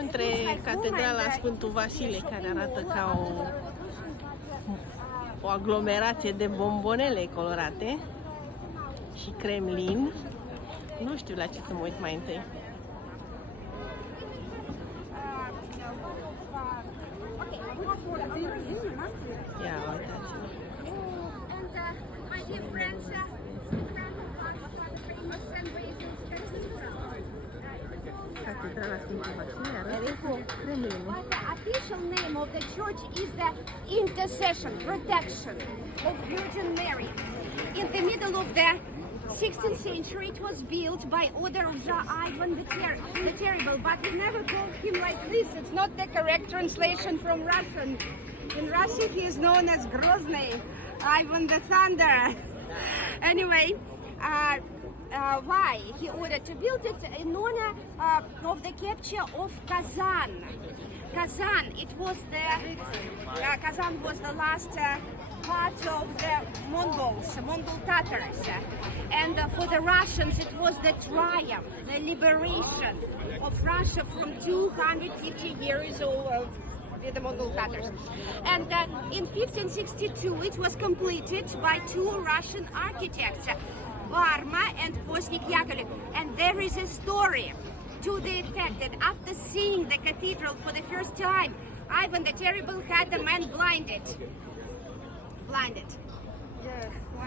Între Catedrala Sfântul Vasile, care arată ca o aglomerație de bombonele colorate, și Kremlin. Nu știu la ce să mă uit mai întâi. Ia uitați-vă. Catedrala Sfântul Vasile arată Kremlinul. The official name of the church is the Intercession, Protection of Virgin Mary. In the middle of the 16th century, it was built by order of Tsar Ivan the Terrible, but we never called him like this. It's not the correct translation from Russian. In Russia, he is known as Grozny, Ivan the Thunder. Anyway, why he ordered to build it? In honor of the capture of Kazan. Kazan, it was Kazan was the last part of the Mongols, Mongol Tatars, and for the Russians it was the triumph, the liberation of Russia from 250 years old with the Mongol Tatars. And in 1562 it was completed by two Russian architects, Varma and Postnik Yakovlev. And there is a story to the effect that after seeing the cathedral for the first time, Ivan the Terrible had the man blinded.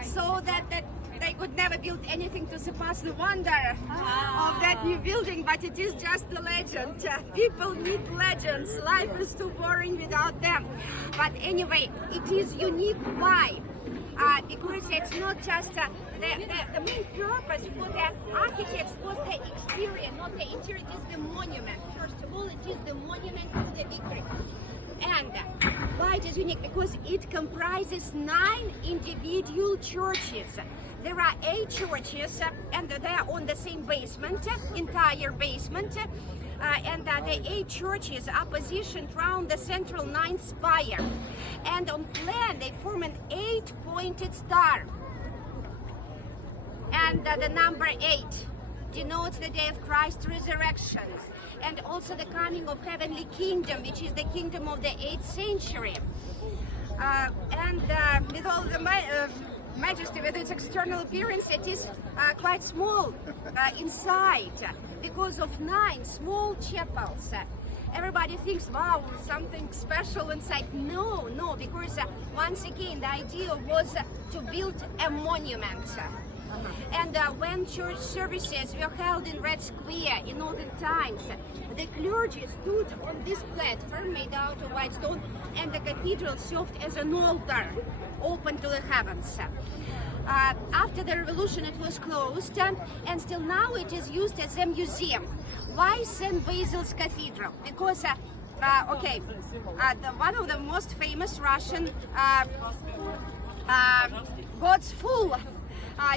So that they could never build anything to surpass the wonder of that new building, but it is just a legend. People need legends. Life is too boring without them. But anyway, it is unique. Why? Because it's not just the main purpose for the architects was the exterior, not the interior. It is the monument. First of all, it is the monument to the victory. And why it is unique? Because it comprises 9 individual churches. There are 8 churches, and they are on the same basement, entire basement. And the 8 churches are positioned around the central 9th spire. And on plan, they form an 8-pointed star. And the number 8 denotes the day of Christ's resurrection, and also the coming of heavenly kingdom, which is the kingdom of the 8th century. And with all the majesty, with its external appearance, it is quite small inside because of 9 small chapels. Everybody thinks, wow, something special inside. No, because once again, the idea was to build a monument. And when church services were held in Red Square in olden times, the clergy stood on this platform made out of white stone, and the cathedral served as an altar open to the heavens. After the revolution it was closed, and still now it is used as a museum. Why St. Basil's Cathedral? Because one of the most famous Russian God's Fool.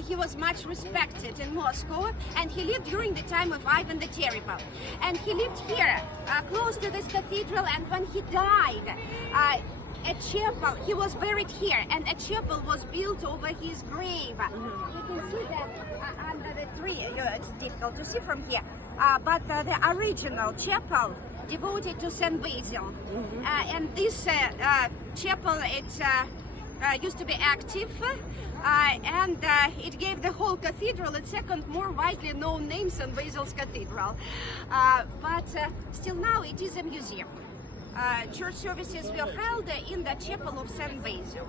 He was much respected in Moscow, and he lived during the time of Ivan the Terrible. And he lived here, close to this cathedral, and when he died, a chapel, he was buried here, and a chapel was built over his grave. You can see that under the tree. It's difficult to see from here, but the original chapel devoted to St. Basil. And this chapel, it's used to be active, and it gave the whole cathedral its second more widely known name, St. Basil's Cathedral. But still now it is a museum. Church services were held in the chapel of St. Basil.